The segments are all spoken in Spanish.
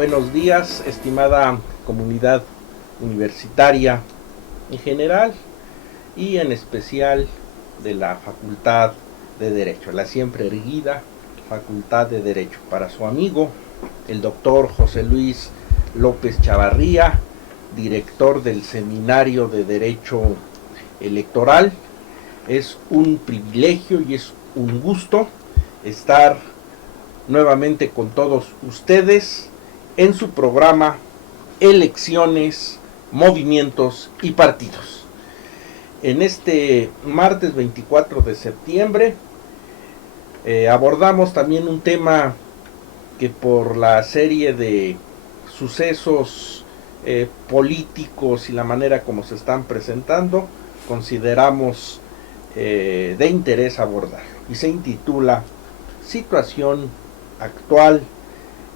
Buenos días, estimada comunidad universitaria en general y en especial de la Facultad de Derecho, la siempre erguida Facultad de Derecho. Para su amigo, el doctor José Luis López Chavarría, director del Seminario de Derecho Electoral, es un privilegio y es un gusto estar nuevamente con todos ustedes en su programa Elecciones, Movimientos y Partidos. En este martes 24 de septiembre abordamos también un tema que por la serie de sucesos políticos y la manera como se están presentando consideramos de interés abordar, y se intitula Situación actual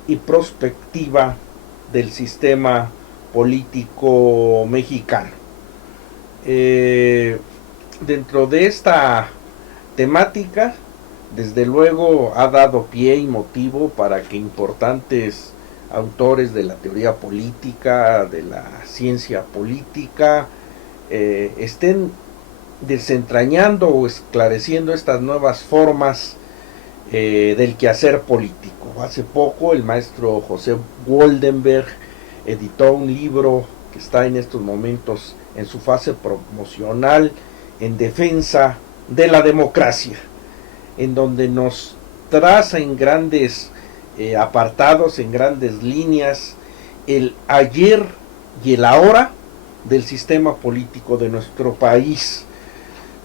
y prospectiva del sistema político mexicano. Dentro de esta temática, desde luego ha dado pie y motivo para que importantes autores de la teoría política, de la ciencia política, estén desentrañando o esclareciendo estas nuevas formas del quehacer político. Hace poco el maestro José Goldenberg editó un libro que está en estos momentos en su fase promocional en defensa de la democracia, en donde nos traza en grandes apartados, en grandes líneas, el ayer y el ahora del sistema político de nuestro país.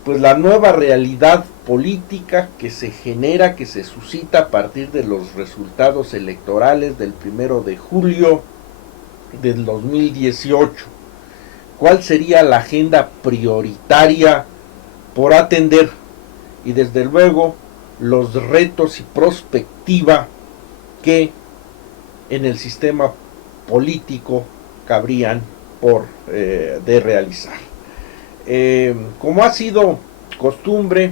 Pues la nueva realidad política que se genera, que se suscita a partir de los resultados electorales del 1 de julio del 2018. ¿Cuál sería la agenda prioritaria por atender? Y desde luego los retos y prospectiva que en el sistema político cabrían de realizar. Como ha sido costumbre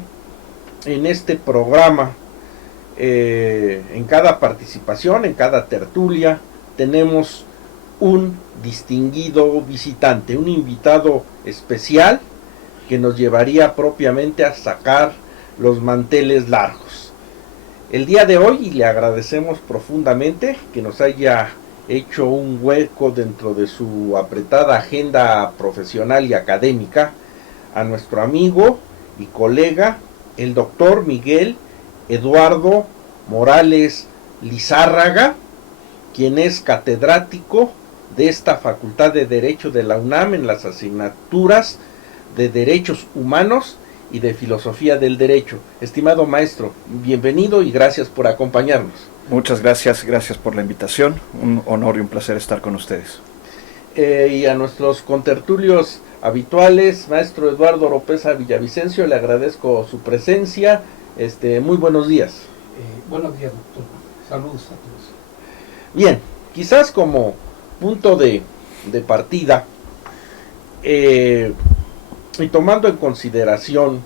en este programa, en cada participación, en cada tertulia, tenemos un distinguido visitante, un invitado especial que nos llevaría propiamente a sacar los manteles largos. El día de hoy, y le agradecemos profundamente que nos haya hecho un hueco dentro de su apretada agenda profesional y académica, a nuestro amigo y colega, el doctor Miguel Eduardo Morales Lizárraga, quien es catedrático de esta Facultad de Derecho de la UNAM en las asignaturas de Derechos Humanos y de Filosofía del Derecho. Estimado maestro, bienvenido y gracias por acompañarnos. Muchas gracias, gracias por la invitación, un honor y un placer estar con ustedes. Y a nuestros contertulios habituales, maestro Eduardo Oropeza Villavicencio, le agradezco su presencia. Muy buenos días. Buenos días, doctor. Saludos a todos. Bien, quizás como punto de partida, y tomando en consideración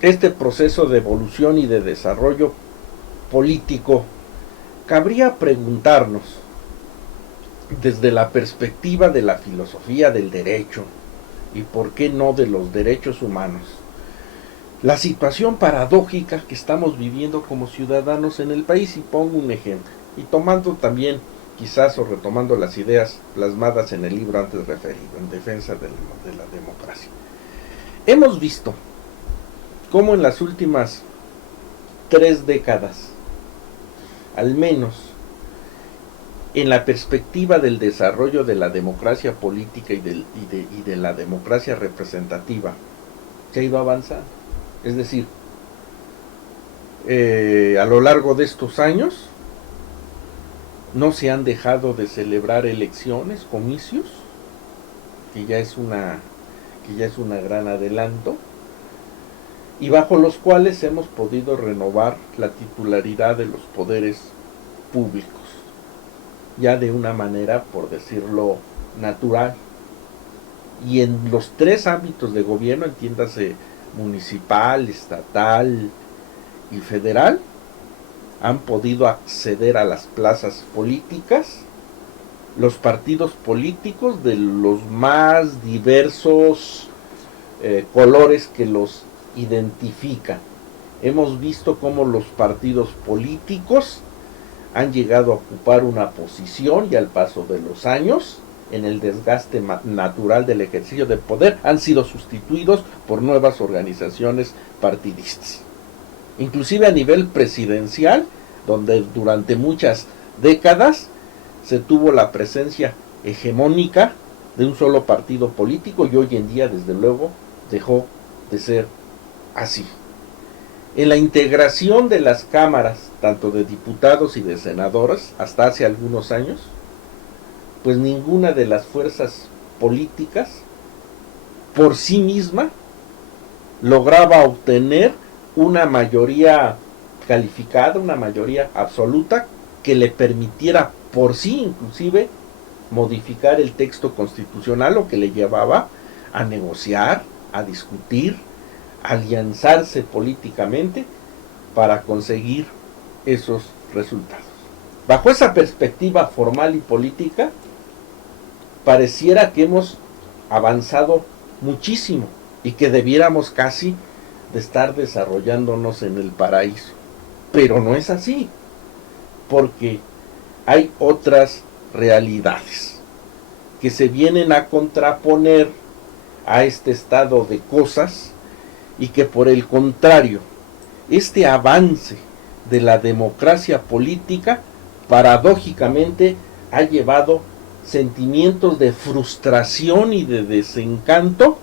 este proceso de evolución y de desarrollo político, cabría preguntarnos, desde la perspectiva de la filosofía del derecho, y por qué no de los derechos humanos, la situación paradójica que estamos viviendo como ciudadanos en el país. Y pongo un ejemplo, y tomando también quizás o retomando las ideas plasmadas en el libro antes referido, en defensa de la democracia. Hemos visto cómo en las últimas 3 décadas, al menos en la perspectiva del desarrollo de la democracia política y de la democracia representativa, se ha ido avanzando. Es decir, a lo largo de estos años no se han dejado de celebrar elecciones, comicios, que ya es un gran adelanto, y bajo los cuales hemos podido renovar la titularidad de los poderes públicos, ya de una manera, por decirlo, natural. Y en los 3 ámbitos de gobierno, entiéndase municipal, estatal y federal, han podido acceder a las plazas políticas los partidos políticos de los más diversos colores que los identifican. Hemos visto cómo los partidos políticos han llegado a ocupar una posición y al paso de los años, en el desgaste natural del ejercicio de poder, han sido sustituidos por nuevas organizaciones partidistas. Inclusive a nivel presidencial, donde durante muchas décadas se tuvo la presencia hegemónica de un solo partido político y hoy en día, desde luego, dejó de ser así. En la integración de las cámaras, tanto de diputados y de senadores, hasta hace algunos años, pues ninguna de las fuerzas políticas por sí misma lograba obtener una mayoría calificada, una mayoría absoluta que le permitiera por sí inclusive modificar el texto constitucional, lo que le llevaba a negociar, a discutir, a alianzarse políticamente para conseguir esos resultados. Bajo esa perspectiva formal y política, pareciera que hemos avanzado muchísimo y que debiéramos casi de estar desarrollándonos en el paraíso. Pero no es así, porque hay otras realidades que se vienen a contraponer a este estado de cosas y que por el contrario, este avance de la democracia política paradójicamente ha llevado sentimientos de frustración y de desencanto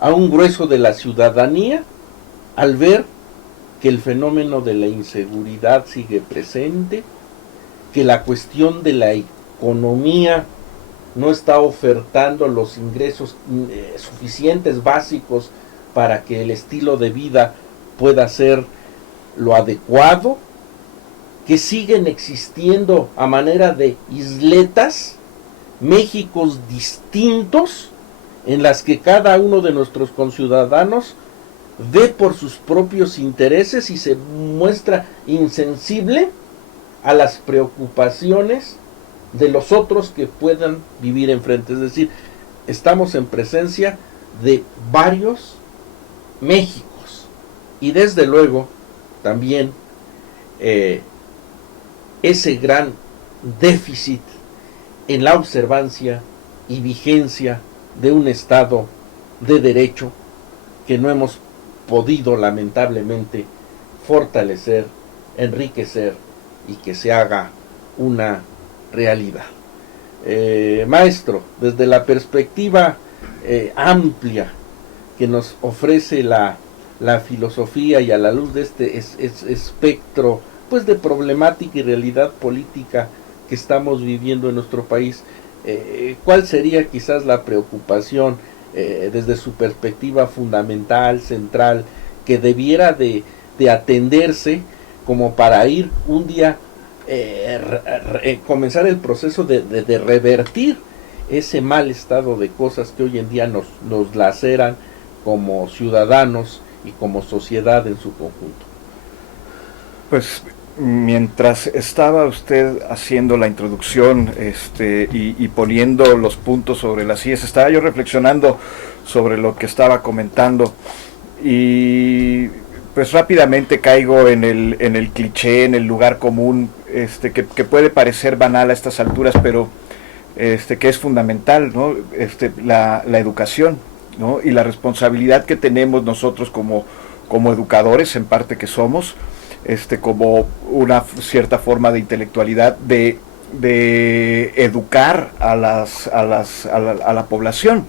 a un grueso de la ciudadanía al ver que el fenómeno de la inseguridad sigue presente, que la cuestión de la economía no está ofertando los ingresos suficientes, básicos, para que el estilo de vida pueda ser lo adecuado, que siguen existiendo a manera de isletas, Méxicos distintos, en las que cada uno de nuestros conciudadanos ve por sus propios intereses y se muestra insensible a las preocupaciones de los otros que puedan vivir enfrente. Es decir, estamos en presencia de varios Méxicos y desde luego también ese gran déficit en la observancia y vigencia de un Estado de Derecho que no hemos podido lamentablemente fortalecer, enriquecer y que se haga una realidad. Maestro, desde la perspectiva amplia que nos ofrece la filosofía y a la luz de este espectro pues de problemática y realidad política que estamos viviendo en nuestro país, ¿cuál sería quizás la preocupación desde su perspectiva fundamental, central, que debiera de atenderse como para ir un día comenzar el proceso de revertir ese mal estado de cosas que hoy en día nos laceran como ciudadanos y como sociedad en su conjunto? Pues mientras estaba usted haciendo la introducción y poniendo los puntos sobre las sillas, estaba yo reflexionando sobre lo que estaba comentando y pues rápidamente caigo en el cliché, en el lugar común, que puede parecer banal a estas alturas, pero que es fundamental, ¿no? La educación, ¿no? Y la responsabilidad que tenemos nosotros como educadores, en parte que somos, como una cierta forma de intelectualidad de educar a la población.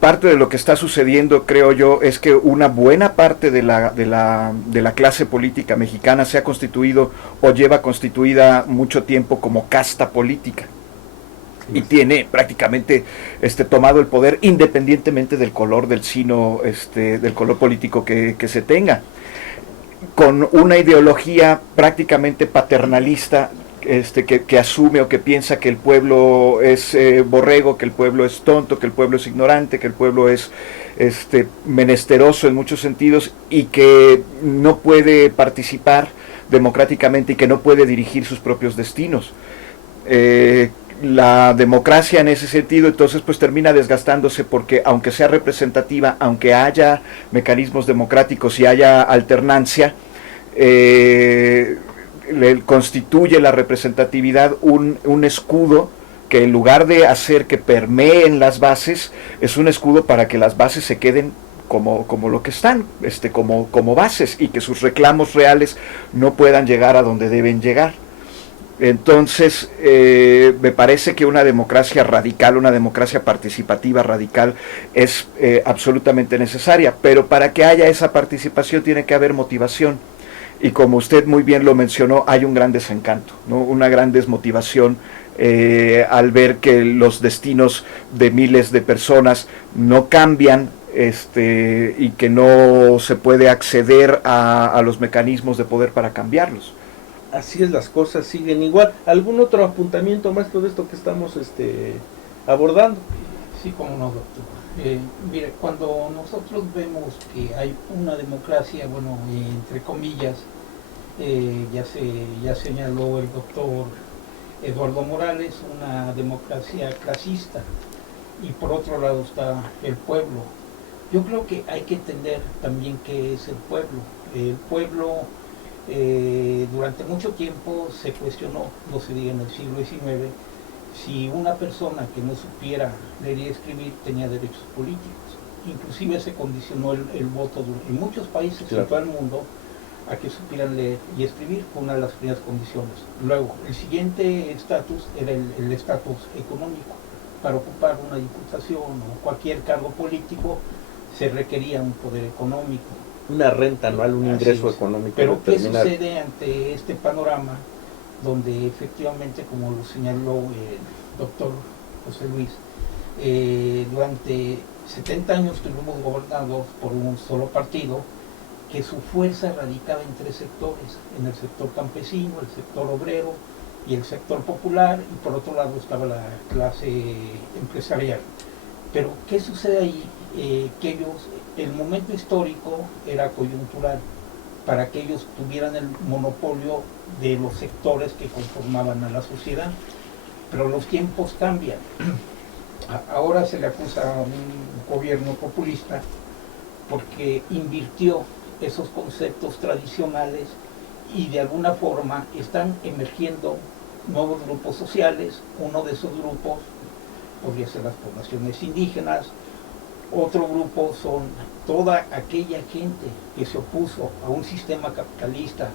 Parte de lo que está sucediendo, creo yo, es que una buena parte de la clase política mexicana se ha constituido o lleva constituida mucho tiempo como casta política y tiene prácticamente tomado el poder independientemente del color del sino, del color político que se tenga, con una ideología prácticamente paternalista que asume o que piensa que el pueblo es borrego, que el pueblo es tonto, que el pueblo es ignorante, que el pueblo es menesteroso en muchos sentidos y que no puede participar democráticamente y que no puede dirigir sus propios destinos. La democracia en ese sentido entonces pues termina desgastándose porque aunque sea representativa, aunque haya mecanismos democráticos y haya alternancia, constituye la representatividad un escudo que en lugar de hacer que permeen las bases, es un escudo para que las bases se queden como lo que están, como bases, y que sus reclamos reales no puedan llegar a donde deben llegar. Entonces, me parece que una democracia radical, una democracia participativa radical es absolutamente necesaria, pero para que haya esa participación tiene que haber motivación. Y como usted muy bien lo mencionó, hay un gran desencanto, ¿no? Una gran desmotivación al ver que los destinos de miles de personas no cambian, y que no se puede acceder a los mecanismos de poder para cambiarlos. Así es, las cosas siguen igual. ¿Algún otro apuntamiento más de esto que estamos abordando? Sí, como no, doctor. Mire, cuando nosotros vemos que hay una democracia, bueno, entre comillas, ya señaló el doctor Eduardo Morales, una democracia clasista, y por otro lado está el pueblo. Yo creo que hay que entender también qué es el pueblo. El pueblo durante mucho tiempo se cuestionó, no se diga en el siglo XIX, si una persona que no supiera leer y escribir tenía derechos políticos. Inclusive se condicionó el voto en muchos países, claro, en todo el mundo, a que supieran leer y escribir, fue una de las primeras condiciones. Luego, el siguiente estatus era el estatus económico. Para ocupar una diputación o cualquier cargo político se requería un poder económico. Una renta anual, un ingreso económico. Pero ¿qué sucede ante este panorama donde efectivamente, como lo señaló el doctor José Luis, durante 70 años estuvimos gobernados por un solo partido que su fuerza radicaba en tres sectores: en el sector campesino, el sector obrero y el sector popular, y por otro lado estaba la clase empresarial. Pero ¿qué sucede ahí? Que ellos, el momento histórico era coyuntural, para que ellos tuvieran el monopolio de los sectores que conformaban a la sociedad. Pero los tiempos cambian. Ahora se le acusa a un gobierno populista porque invirtió esos conceptos tradicionales y de alguna forma están emergiendo nuevos grupos sociales. Uno de esos grupos podría ser las poblaciones indígenas. Otro grupo son toda aquella gente que se opuso a un sistema capitalista.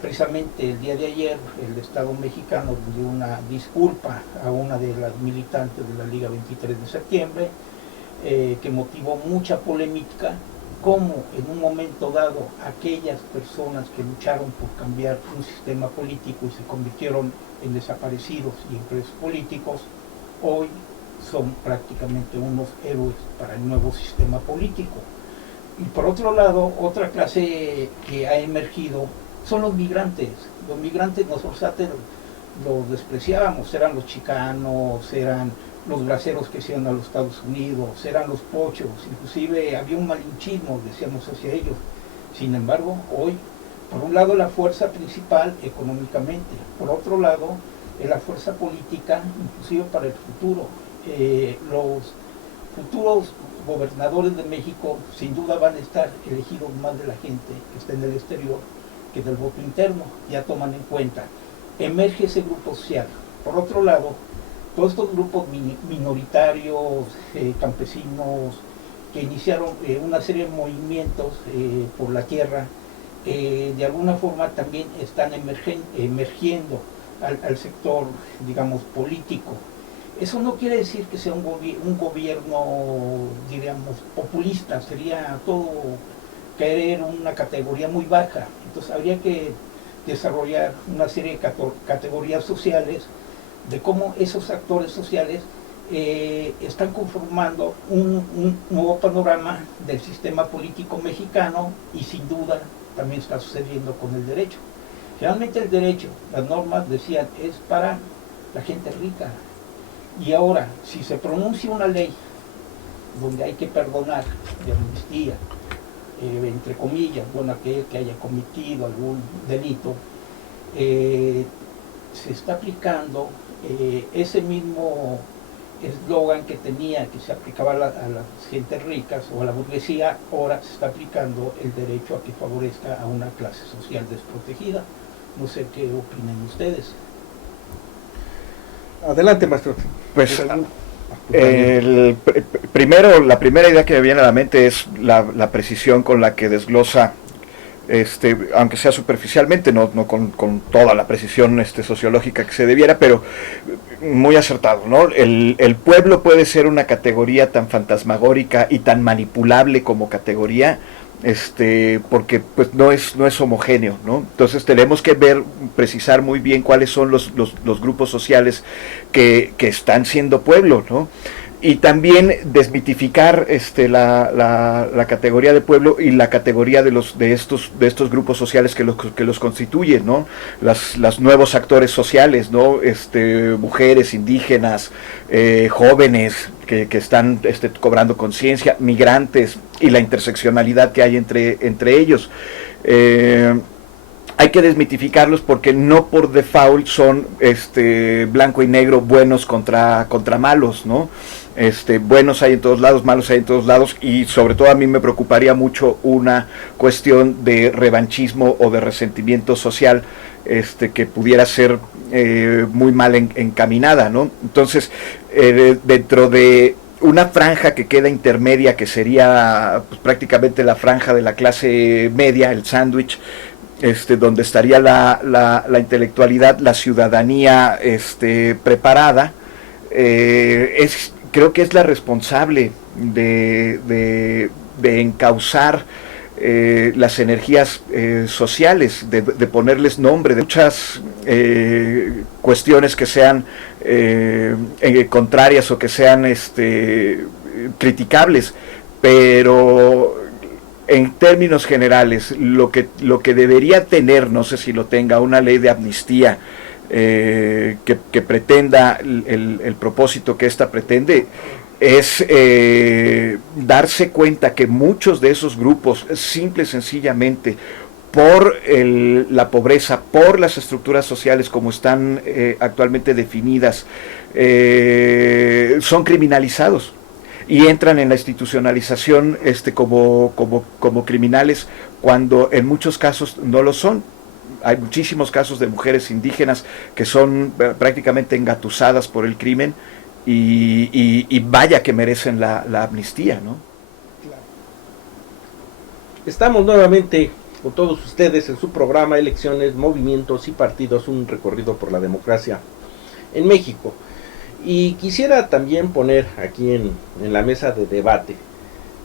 Precisamente el día de ayer el Estado mexicano dio una disculpa a una de las militantes de la Liga 23 de septiembre, que motivó mucha polémica, como en un momento dado aquellas personas que lucharon por cambiar un sistema político y se convirtieron en desaparecidos y en presos políticos, hoy son prácticamente unos héroes para el nuevo sistema político. Y por otro lado, otra clase que ha emergido son los migrantes. Los migrantes nosotros antes los despreciábamos, eran los chicanos, eran los braceros que se iban a los Estados Unidos, eran los pochos, inclusive había un malinchismo, decíamos, hacia ellos. Sin embargo, hoy, por un lado, la fuerza principal económicamente, por otro lado, la fuerza política, inclusive para el futuro. Los futuros gobernadores de México sin duda van a estar elegidos más de la gente que está en el exterior que del voto interno. Ya toman en cuenta, emerge ese grupo social. Por otro lado, todos estos grupos minoritarios, campesinos, que iniciaron una serie de movimientos por la tierra, de alguna forma también están emergiendo al sector, digamos, político. Eso no quiere decir que sea un gobierno, diríamos, populista, sería todo caer en una categoría muy baja. Entonces habría que desarrollar una serie de categorías sociales, de cómo esos actores sociales están conformando un nuevo panorama del sistema político mexicano, y sin duda también está sucediendo con el derecho. Realmente el derecho, las normas decían, es para la gente rica. Y ahora, si se pronuncia una ley donde hay que perdonar de amnistía entre comillas, bueno, aquel que haya cometido algún delito, se está aplicando ese mismo eslogan que tenía, que se aplicaba a las gentes ricas o a la burguesía, ahora se está aplicando el derecho a que favorezca a una clase social desprotegida. No sé qué opinen ustedes. Adelante, maestro. Pues primero, la primera idea que me viene a la mente es la precisión con la que desglosa, aunque sea superficialmente, no con toda la precisión sociológica que se debiera, pero muy acertado, ¿no? El pueblo puede ser una categoría tan fantasmagórica y tan manipulable como categoría, porque pues no es homogéneo, ¿no? Entonces tenemos que precisar muy bien cuáles son los grupos sociales que están siendo pueblo, ¿no? Y también desmitificar la categoría de pueblo y la categoría de estos grupos sociales que los constituyen, ¿no? Los nuevos actores sociales, ¿no? Mujeres, indígenas, jóvenes que están cobrando conciencia, migrantes, y la interseccionalidad que hay entre ellos. Hay que desmitificarlos porque no por default son blanco y negro, buenos contra malos, ¿no? Buenos hay en todos lados, malos hay en todos lados, y sobre todo a mí me preocuparía mucho una cuestión de revanchismo o de resentimiento social que pudiera ser muy mal encaminada, ¿no? Entonces, dentro de una franja que queda intermedia, que sería pues, prácticamente la franja de la clase media, el sándwich, donde estaría la intelectualidad, la ciudadanía preparada, creo que es la responsable de encauzar las energías sociales, de ponerles nombre, de muchas cuestiones que sean contrarias o que sean criticables, pero en términos generales lo que debería tener, no sé si lo tenga, una ley de amnistía que pretenda el propósito que ésta pretende, es darse cuenta que muchos de esos grupos, simple y sencillamente por la pobreza, por las estructuras sociales como están actualmente definidas, son criminalizados y entran en la institucionalización como criminales, cuando en muchos casos no lo son. Hay muchísimos casos de mujeres indígenas que son prácticamente engatusadas por el crimen, y vaya que merecen la amnistía, ¿no? Estamos nuevamente con todos ustedes en su programa Elecciones, Movimientos y Partidos, un recorrido por la democracia en México. Y quisiera también poner aquí en la mesa de debate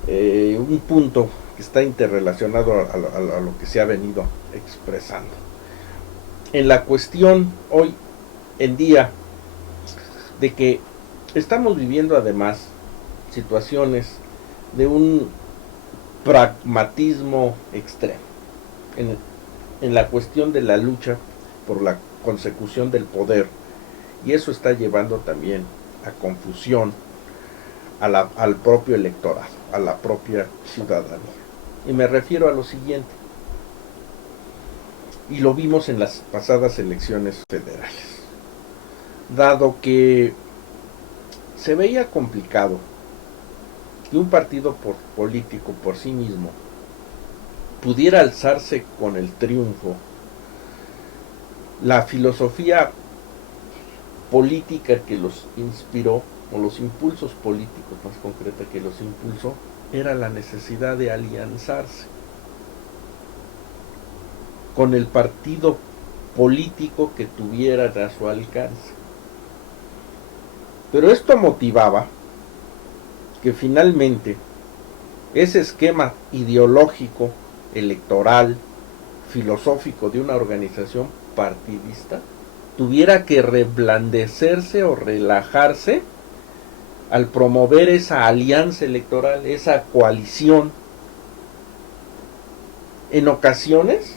un punto que está interrelacionado a lo que se ha venido expresando. En la cuestión hoy en día de que estamos viviendo además situaciones de un pragmatismo extremo en la cuestión de la lucha por la consecución del poder, y eso está llevando también a confusión al propio electorado, a la propia ciudadanía. Y me refiero a lo siguiente, y lo vimos en las pasadas elecciones federales, dado que se veía complicado que un partido político por sí mismo pudiera alzarse con el triunfo, la filosofía política que los inspiró, o los impulsos políticos más concreta que los impulsó, era la necesidad de alianzarse con el partido político que tuviera a su alcance. Pero esto motivaba que finalmente ese esquema ideológico, electoral, filosófico de una organización partidista tuviera que reblandecerse o relajarse al promover esa alianza electoral, esa coalición. En ocasiones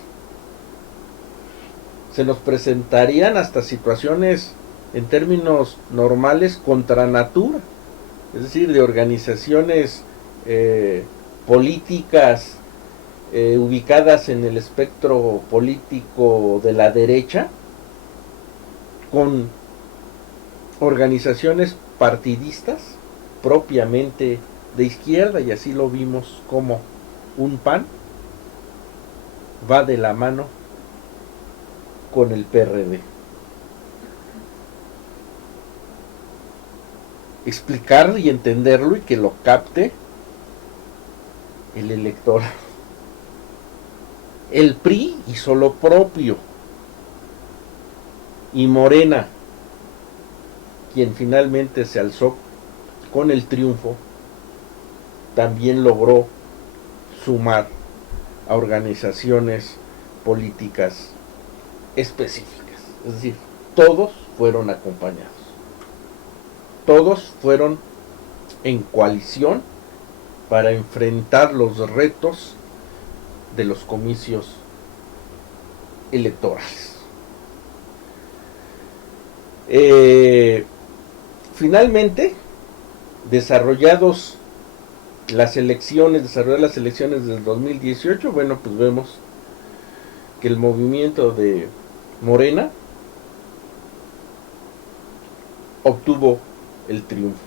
se nos presentarían hasta situaciones en términos normales contra natura, es decir, de organizaciones políticas ubicadas en el espectro político de la derecha, con organizaciones partidistas propiamente de izquierda, y así lo vimos como un PAN va de la mano con el PRD. Explicar y entenderlo y que lo capte el elector. El PRI hizo lo propio, y Morena, quien finalmente se alzó con el triunfo, también logró sumar a organizaciones políticas específicas. Es decir, todos fueron acompañados. Todos fueron en coalición para enfrentar los retos de los comicios electorales. Finalmente, desarrolladas las elecciones del 2018, bueno, pues vemos que el movimiento de Morena obtuvo el triunfo.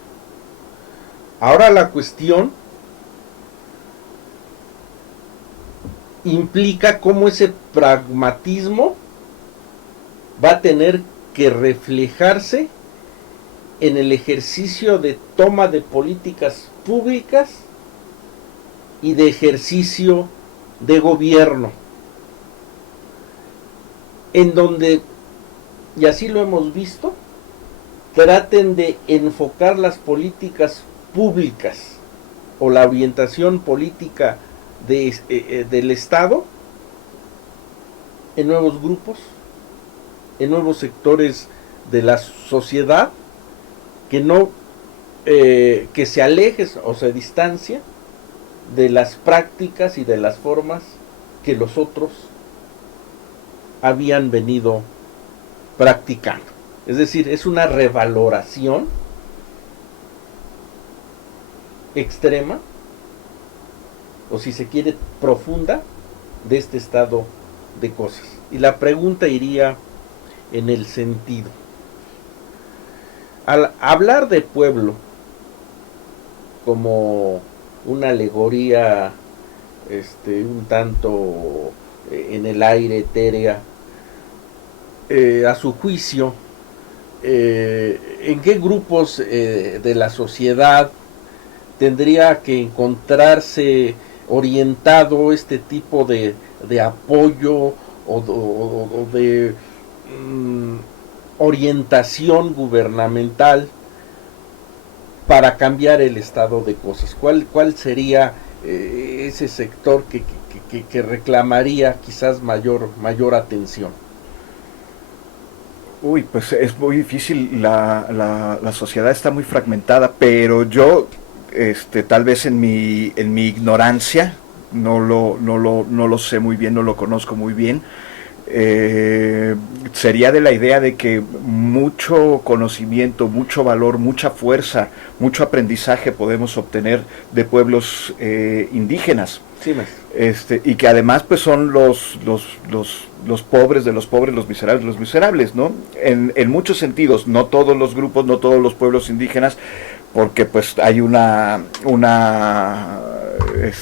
Ahora la cuestión implica cómo ese pragmatismo va a tener que reflejarse en el ejercicio de toma de políticas públicas y de ejercicio de gobierno, en donde, y así lo hemos visto, traten de enfocar las políticas públicas o la orientación política del Estado en nuevos grupos, en nuevos sectores de la sociedad, que se aleje o se distancia de las prácticas y de las formas que los otros habían venido practicando. Es decir, es una revaloración extrema, o si se quiere, profunda, de este estado de cosas. Y la pregunta iría en el sentido: al hablar de pueblo como una alegoría un tanto en el aire, etérea, a su juicio, ¿en qué grupos de la sociedad tendría que encontrarse orientado este tipo de apoyo o de orientación gubernamental para cambiar el estado de cosas? ¿Cuál sería ese sector que reclamaría quizás mayor atención? Uy, pues es muy difícil, la sociedad está muy fragmentada, pero yo, tal vez en mi ignorancia, no lo sé muy bien, no lo conozco muy bien, sería de la idea de que mucho conocimiento, mucho valor, mucha fuerza, mucho aprendizaje podemos obtener de pueblos indígenas. Sí, y que además pues son los pobres de los pobres, los miserables de los miserables, ¿no? En muchos sentidos, no todos los grupos, no todos los pueblos indígenas, porque pues hay una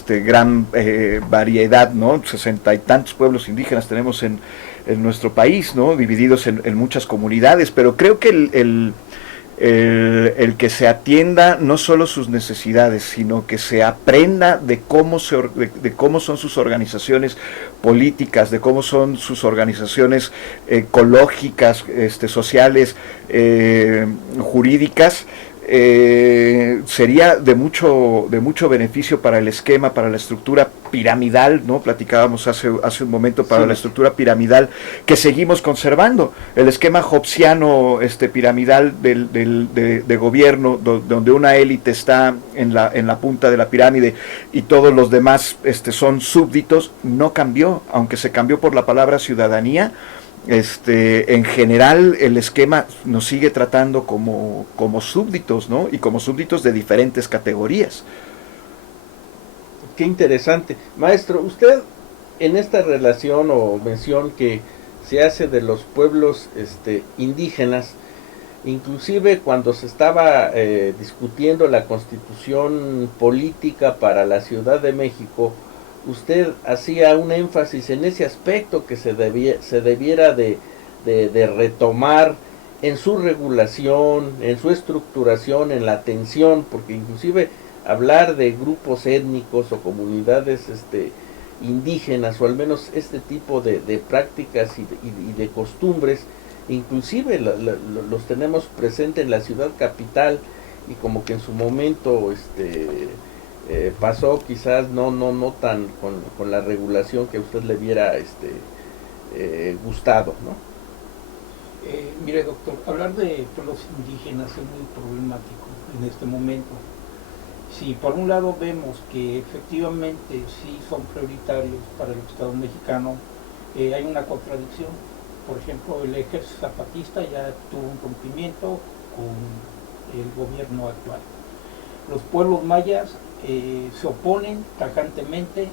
gran variedad, ¿no? 60 y tantos pueblos indígenas tenemos en nuestro país, ¿no? Divididos en muchas comunidades, pero creo que el que se atienda no solo sus necesidades, sino que se aprenda de cómo son sus organizaciones políticas, de cómo son sus organizaciones ecológicas, sociales, jurídicas, sería de mucho beneficio para el esquema, para la estructura piramidal, ¿no? Platicábamos hace un momento, para la estructura piramidal que seguimos conservando, el esquema hobbesiano piramidal de gobierno, donde una élite está en la punta de la pirámide y todos los demás son súbditos, no cambió, aunque se cambió por la palabra ciudadanía. En general el esquema nos sigue tratando como súbditos, ¿no? Y como súbditos de diferentes categorías. Qué interesante. Maestro, usted en esta relación o mención que se hace de los pueblos indígenas, inclusive cuando se estaba discutiendo la constitución política para la Ciudad de México, usted hacía un énfasis en ese aspecto que se debiera de retomar en su regulación, en su estructuración, en la atención, porque inclusive hablar de grupos étnicos o comunidades indígenas, o al menos este tipo de prácticas y de costumbres, inclusive los tenemos presente en la ciudad capital, y como que en su momento pasó quizás no tan con la regulación que a usted le hubiera gustado, ¿no? Mire, doctor, hablar de pueblos indígenas es muy problemático en este momento. Si por un lado vemos que efectivamente sí son prioritarios para el Estado mexicano, hay una contradicción. Por ejemplo, el ejército zapatista ya tuvo un rompimiento con el gobierno actual. Los pueblos mayas se oponen tajantemente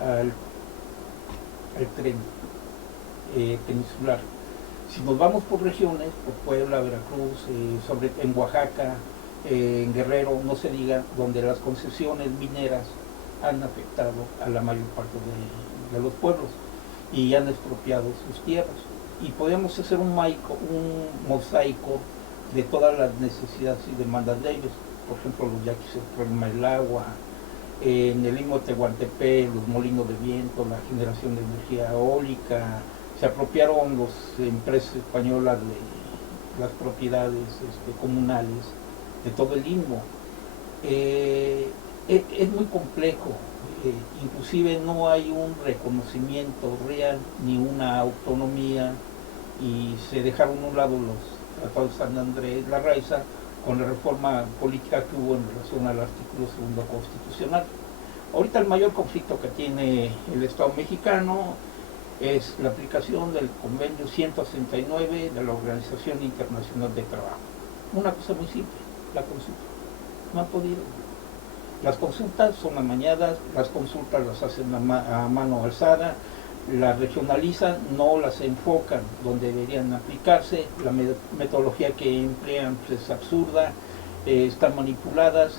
al tren peninsular. Si nos vamos por regiones, por Puebla, Veracruz, en Oaxaca, en Guerrero, no se diga, donde las concesiones mineras han afectado a la mayor parte de los pueblos y han expropiado sus tierras. Y podemos hacer un mosaico de todas las necesidades y demandas de ellos. Por ejemplo, los yaquis, el problema del agua, en el Istmo de Tehuantepec, los molinos de viento, la generación de energía eólica. Se apropiaron las empresas españolas de las propiedades comunales de todo el Istmo. Es muy complejo, inclusive no hay un reconocimiento real ni una autonomía, y se dejaron a un lado los tratados de San Andrés Larraiza con la reforma política que hubo en relación al artículo 2 constitucional. Ahorita el mayor conflicto que tiene el Estado mexicano es la aplicación del convenio 169 de la Organización Internacional de Trabajo. Una cosa muy simple, la consulta. No han podido. Las consultas son amañadas, las consultas las hacen a mano alzada, las regionalizan, no las enfocan donde deberían aplicarse, la metodología que emplean pues, es absurda, están manipuladas,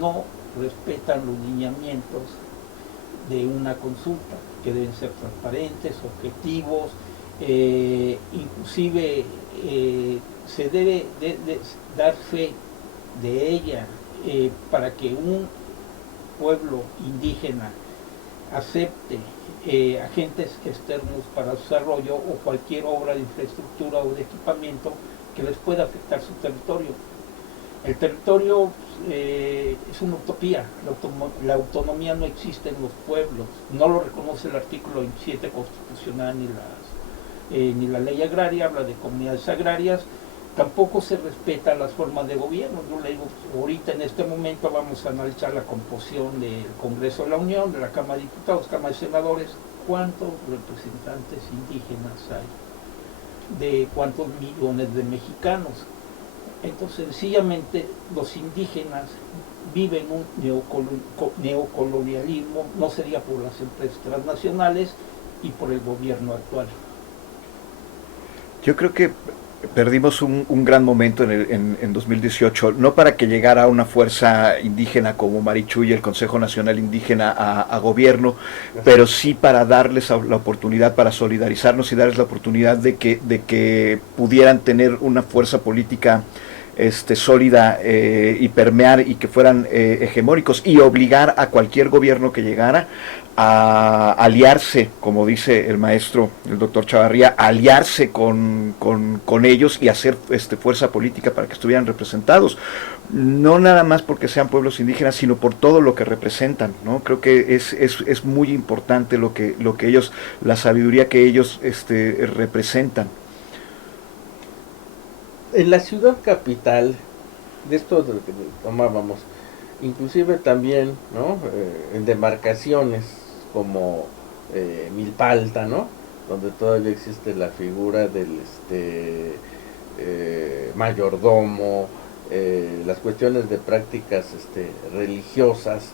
no respetan los lineamientos de una consulta, que deben ser transparentes, objetivos, inclusive se debe de dar fe de ella, para que un pueblo indígena acepte agentes externos para su desarrollo o cualquier obra de infraestructura o de equipamiento que les pueda afectar su territorio. El territorio es una utopía, la autonomía no existe en los pueblos, no lo reconoce el artículo 27 constitucional ni la ley agraria, habla de comunidades agrarias, tampoco se respeta las formas de gobierno. Yo le digo, ahorita en este momento vamos a analizar la composición del Congreso de la Unión, de la Cámara de Diputados, Cámara de Senadores, cuántos representantes indígenas hay, de cuántos millones de mexicanos. Entonces, sencillamente, los indígenas viven un neocolonialismo, no sería por las empresas transnacionales y por el gobierno actual. Yo creo que perdimos un gran momento en 2018, no para que llegara una fuerza indígena como Marichuy, el Consejo Nacional Indígena, a gobierno, pero sí para darles la oportunidad, para solidarizarnos y darles la oportunidad de que pudieran tener una fuerza política sólida y permear y que fueran hegemónicos, y obligar a cualquier gobierno que llegara a aliarse, como dice el maestro, el doctor Chavarría, a aliarse con ellos y hacer fuerza política para que estuvieran representados, no nada más porque sean pueblos indígenas, sino por todo lo que representan, ¿no? Creo que es muy importante lo que ellos, la sabiduría que ellos representan. En la ciudad capital, de esto de lo que tomábamos, inclusive también, ¿no? En demarcaciones como Milpalta, ¿no? Donde todavía existe la figura del mayordomo, las cuestiones de prácticas religiosas,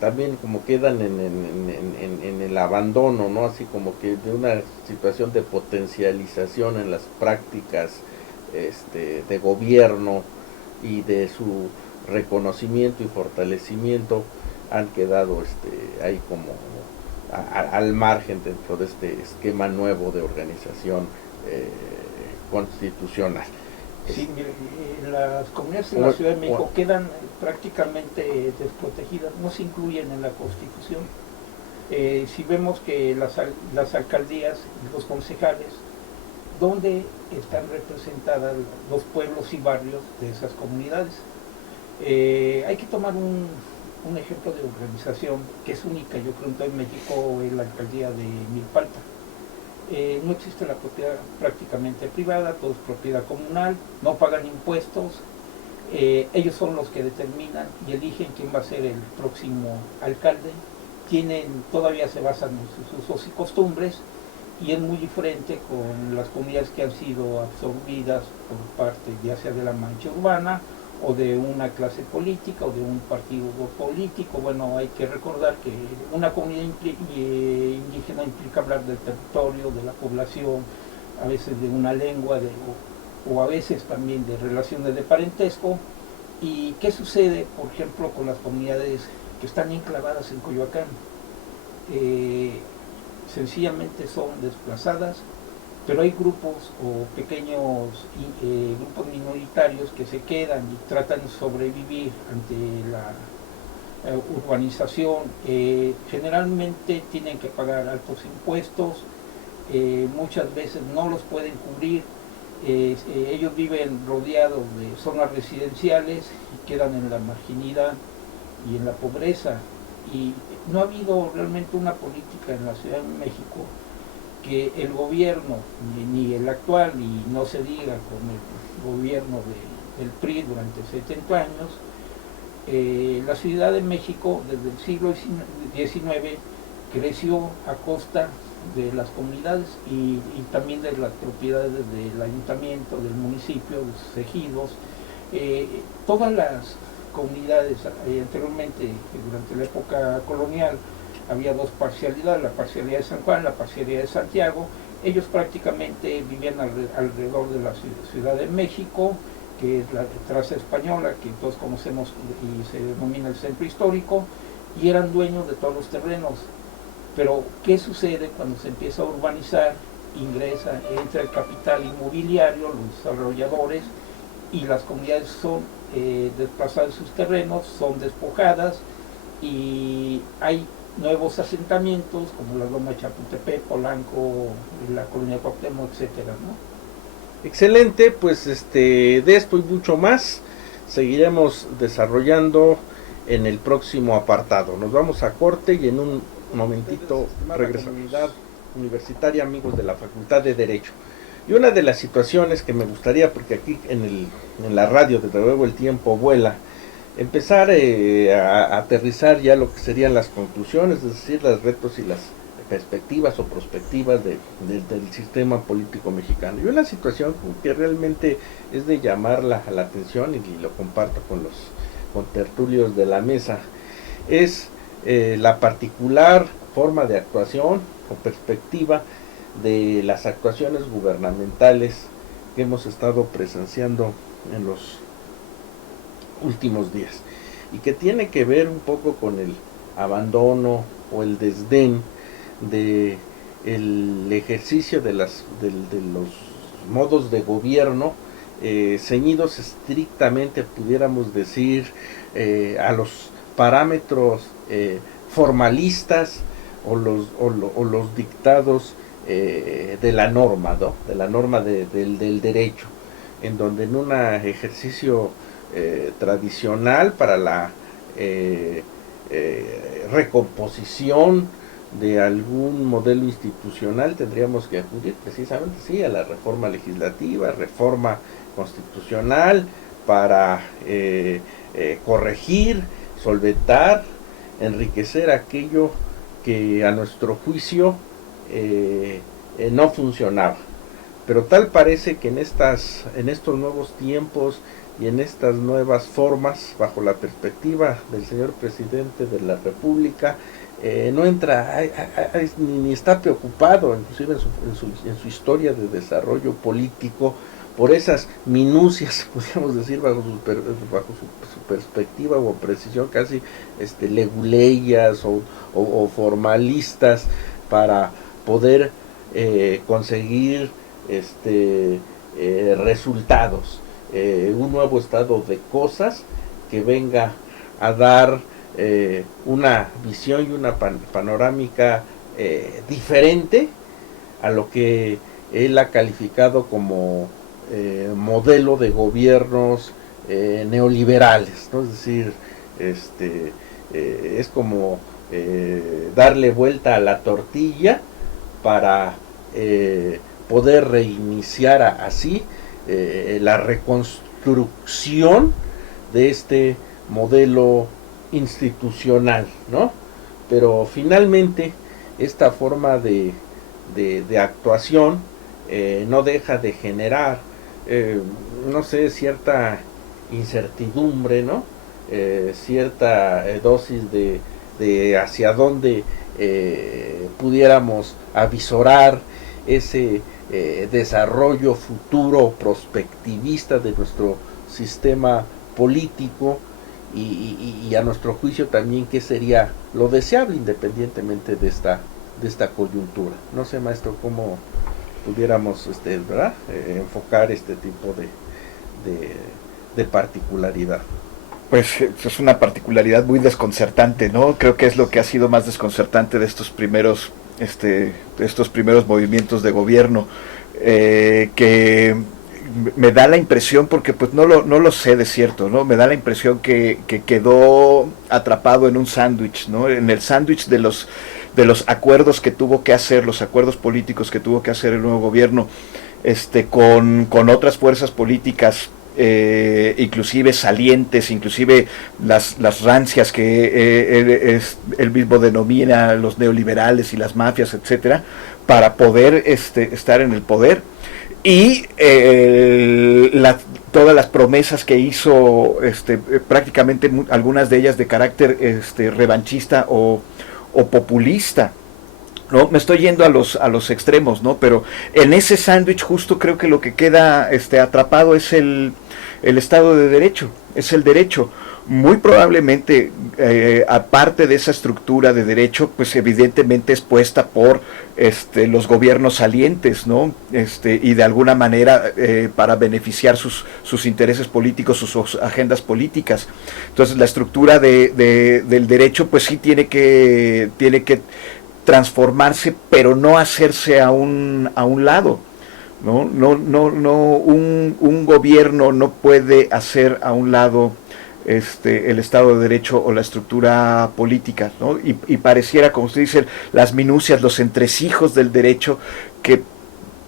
también como quedan en el abandono, ¿no? Así como que de una situación de potencialización en las prácticas de gobierno y de su reconocimiento y fortalecimiento, han quedado ahí como al margen dentro de este esquema nuevo de organización constitucional. Sí, mire, las comunidades de la Ciudad de México quedan prácticamente desprotegidas, no se incluyen en la Constitución. Si vemos que las alcaldías y los concejales, ¿dónde están representadas los pueblos y barrios de esas comunidades? Hay que tomar un ejemplo de organización que es única, yo creo, en todo México, es la alcaldía de Milpalta. No existe la propiedad prácticamente privada, todo es propiedad comunal, no pagan impuestos, ellos son los que determinan y eligen quién va a ser el próximo alcalde, todavía se basan en sus usos y costumbres, y es muy diferente con las comunidades que han sido absorbidas por parte ya sea de la mancha urbana o de una clase política o de un partido político. Bueno, hay que recordar que una comunidad indígena implica hablar del territorio, de la población, a veces de una lengua, o a veces también de relaciones de parentesco. ¿Y qué sucede, por ejemplo, con las comunidades que están enclavadas en Coyoacán? Sencillamente son desplazadas, pero hay grupos o pequeños grupos minoritarios que se quedan y tratan de sobrevivir ante la urbanización. Generalmente tienen que pagar altos impuestos, muchas veces no los pueden cubrir, ellos viven rodeados de zonas residenciales y quedan en la marginidad y en la pobreza, y no ha habido realmente una política en la Ciudad de México que el gobierno, ni el actual, y no se diga con el gobierno del PRI durante 70 años, la Ciudad de México desde el siglo XIX creció a costa de las comunidades y también de las propiedades del ayuntamiento, del municipio, de sus ejidos. Todas las comunidades, anteriormente, durante la época colonial, había dos parcialidades, la parcialidad de San Juan, la parcialidad de Santiago. Ellos prácticamente vivían alrededor de la Ciudad de México, que es la traza española, que todos conocemos y se denomina el centro histórico, y eran dueños de todos los terrenos. Pero, ¿qué sucede cuando se empieza a urbanizar? Entra el capital inmobiliario, los desarrolladores, y las comunidades son desplazadas de sus terrenos, son despojadas, y hay nuevos asentamientos como la Loma de Chapultepec, Polanco, la colonia Cuauhtémoc, etcétera, ¿no? Excelente, pues de esto y mucho más seguiremos desarrollando en el próximo apartado. Nos vamos a corte y en un momentito regresamos. Comunidad universitaria, amigos de la Facultad de Derecho. Y una de las situaciones que me gustaría, porque aquí en la radio desde luego el tiempo vuela, empezar a aterrizar ya lo que serían las conclusiones, es decir, los retos y las perspectivas o prospectivas del sistema político mexicano. Y una situación que realmente es de llamar la atención, y lo comparto con los contertulios de la mesa, es la particular forma de actuación o perspectiva de las actuaciones gubernamentales que hemos estado presenciando en los últimos días, y que tiene que ver un poco con el abandono o el desdén de el ejercicio de los modos de gobierno ceñidos estrictamente, pudiéramos decir, a los parámetros formalistas o los dictados de la norma, ¿no? De la norma del derecho, en donde en un ejercicio tradicional para la recomposición de algún modelo institucional tendríamos que acudir precisamente sí a la reforma legislativa, reforma constitucional, para corregir, solventar, enriquecer aquello que a nuestro juicio no funcionaba. Pero tal parece que en estos nuevos tiempos y en estas nuevas formas, bajo la perspectiva del señor presidente de la República, no entra, ni está preocupado, inclusive en su historia de desarrollo político, por esas minucias, podríamos decir, bajo su perspectiva o precisión casi leguleyas o formalistas, para poder conseguir resultados, un nuevo estado de cosas que venga a dar una visión y una panorámica diferente a lo que él ha calificado como modelo de gobiernos neoliberales, ¿no? Es decir, es como darle vuelta a la tortilla para poder reiniciar así la reconstrucción de este modelo institucional, ¿no? Pero finalmente esta forma de actuación no deja de generar, no sé, cierta incertidumbre, ¿no? Cierta dosis de hacia dónde pudiéramos avisorar ese desarrollo futuro prospectivista de nuestro sistema político, y a nuestro juicio también qué sería lo deseable independientemente de esta coyuntura. No sé, maestro, cómo pudiéramos ¿verdad? Enfocar este tipo de particularidad. Pues es una particularidad muy desconcertante, ¿no? Creo que es lo que ha sido más desconcertante de estos primeros movimientos de gobierno, que me da la impresión, porque pues no lo sé de cierto, ¿no? Me da la impresión que quedó atrapado en un sándwich, ¿no? En el sándwich de los acuerdos que tuvo que hacer, los acuerdos políticos que tuvo que hacer el nuevo gobierno, con otras fuerzas políticas, inclusive salientes, inclusive las rancias que él mismo denomina los neoliberales y las mafias, etcétera, para poder estar en el poder. Y todas las promesas que hizo, prácticamente algunas de ellas de carácter revanchista o populista, ¿no? Me estoy yendo a los extremos, ¿no? Pero en ese sándwich justo creo que lo que queda atrapado es el Estado de Derecho, es el derecho. Muy probablemente, aparte de esa estructura de derecho, pues evidentemente es puesta por los gobiernos salientes, ¿no? Y de alguna manera para beneficiar sus intereses políticos, sus agendas políticas. Entonces la estructura del derecho pues sí tiene que transformarse, pero no hacerse a un lado. No, un gobierno no puede hacer a un lado el Estado de Derecho o la estructura política, ¿no? Y pareciera, como usted dice, las minucias, los entresijos del derecho, que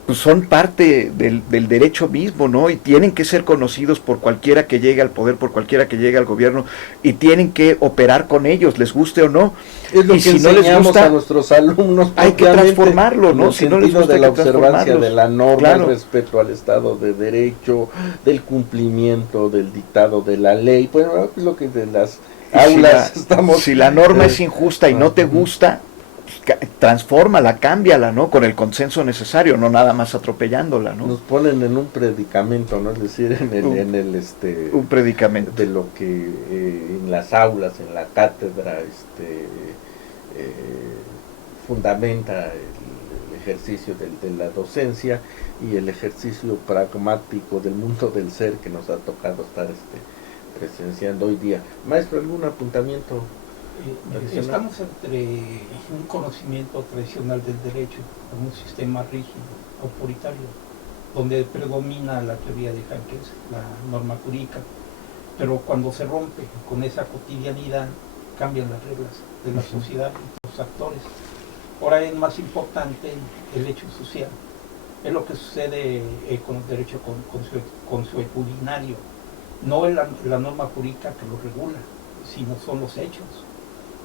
pues son parte del derecho mismo, ¿no? Y tienen que ser conocidos por cualquiera que llegue al poder, por cualquiera que llegue al gobierno, y tienen que operar con ellos, les guste o no. Es lo y que si enseñamos no les gusta, a nuestros alumnos, hay que transformarlo, ¿no? Si no les gusta, de la observancia de la norma, claro, el respeto al Estado de Derecho, del cumplimiento del dictado de la ley. Pues es lo que de las aulas estamos... Si la norma es injusta y no te gusta, transfórmala, cámbiala, ¿no? Con el consenso necesario, no nada más atropellándola, ¿no? Nos ponen en un predicamento, ¿no? Es decir, un predicamento de lo que en las aulas, en la cátedra, fundamenta el ejercicio de la docencia y el ejercicio pragmático del mundo del ser que nos ha tocado estar presenciando hoy día. Maestro, ¿algún apuntamiento? Estamos entre un conocimiento tradicional del derecho, con un sistema rígido, autoritario, donde predomina la teoría de Hankes, la norma jurídica, pero cuando se rompe con esa cotidianidad, cambian las reglas de la sociedad y los actores. Ahora es más importante el hecho social, es lo que sucede con el derecho consuetudinario, no es la norma jurídica que lo regula, sino son los hechos,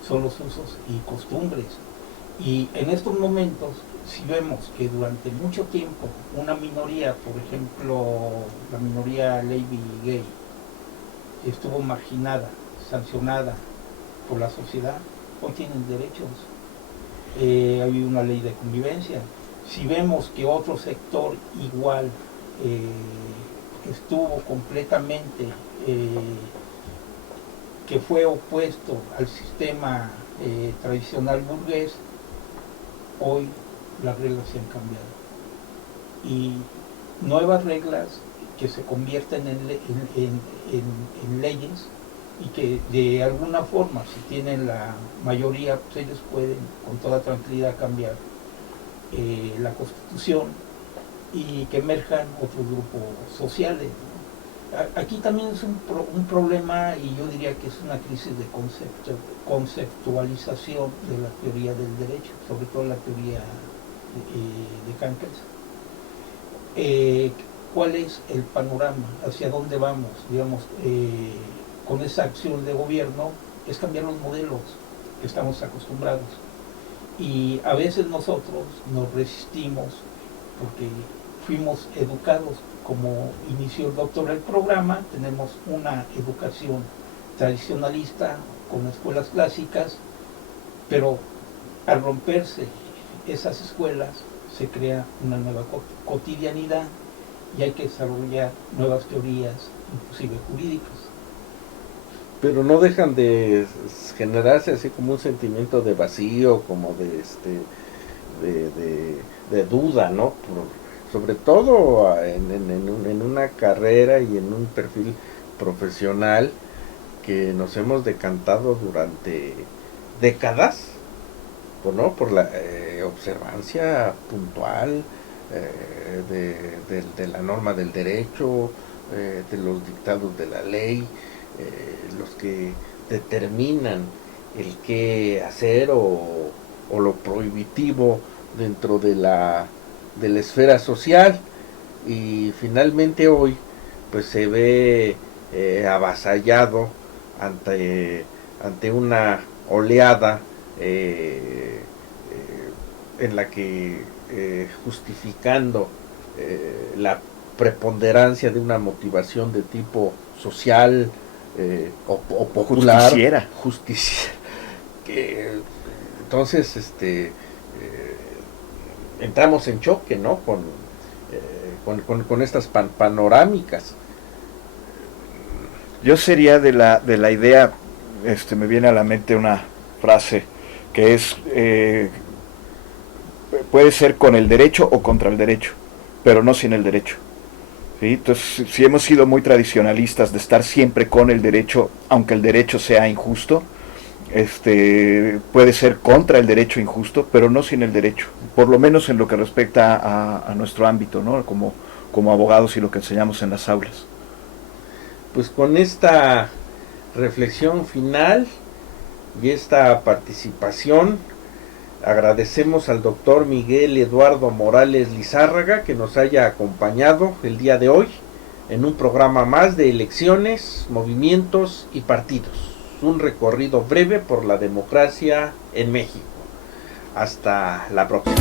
son los usos y costumbres. Y en estos momentos, si vemos que durante mucho tiempo una minoría, por ejemplo la minoría Levi Gay, estuvo marginada, sancionada por la sociedad, hoy tienen derechos. Hay una ley de convivencia. Si vemos que otro sector igual estuvo completamente, que fue opuesto al sistema tradicional burgués, hoy las reglas se han cambiado. Y nuevas reglas que se convierten en leyes y que de alguna forma, si tienen la mayoría, pues ellos pueden con toda tranquilidad cambiar la Constitución y que emerjan otros grupos sociales, ¿no? Aquí también es un problema, y yo diría que es una crisis de conceptualización de la teoría del derecho, sobre todo la teoría de Campbell. ¿Cuál es el panorama? ¿Hacia dónde vamos? Digamos, con esa acción de gobierno es cambiar los modelos que estamos acostumbrados. Y a veces nosotros nos resistimos porque fuimos educados, como inició el doctor el programa, tenemos una educación tradicionalista con escuelas clásicas, pero al romperse esas escuelas se crea una nueva cotidianidad y hay que desarrollar nuevas teorías, inclusive jurídicas. Pero no dejan de generarse así como un sentimiento de vacío, como de duda, ¿no? Sobre todo en una carrera y en un perfil profesional que nos hemos decantado durante décadas, ¿no? Por la observancia puntual de la norma del derecho, de los dictados de la ley, los que determinan el qué hacer o lo prohibitivo dentro de la esfera social, y finalmente hoy pues se ve avasallado ante una oleada en la que justificando la preponderancia de una motivación de tipo social o popular, justiciera, que entonces entramos en choque, ¿no? con estas panorámicas. Yo sería de la idea, me viene a la mente una frase que es puede ser con el derecho o contra el derecho, pero no sin el derecho. ¿Sí? Entonces, si hemos sido muy tradicionalistas de estar siempre con el derecho, aunque el derecho sea injusto, puede ser contra el derecho injusto, pero no sin el derecho, por lo menos en lo que respecta a nuestro ámbito, ¿no? Como abogados y lo que enseñamos en las aulas. Pues con esta reflexión final y esta participación, agradecemos al doctor Miguel Eduardo Morales Lizárraga que nos haya acompañado el día de hoy en un programa más de elecciones, movimientos y partidos. Un recorrido breve por la democracia en México. Hasta la próxima.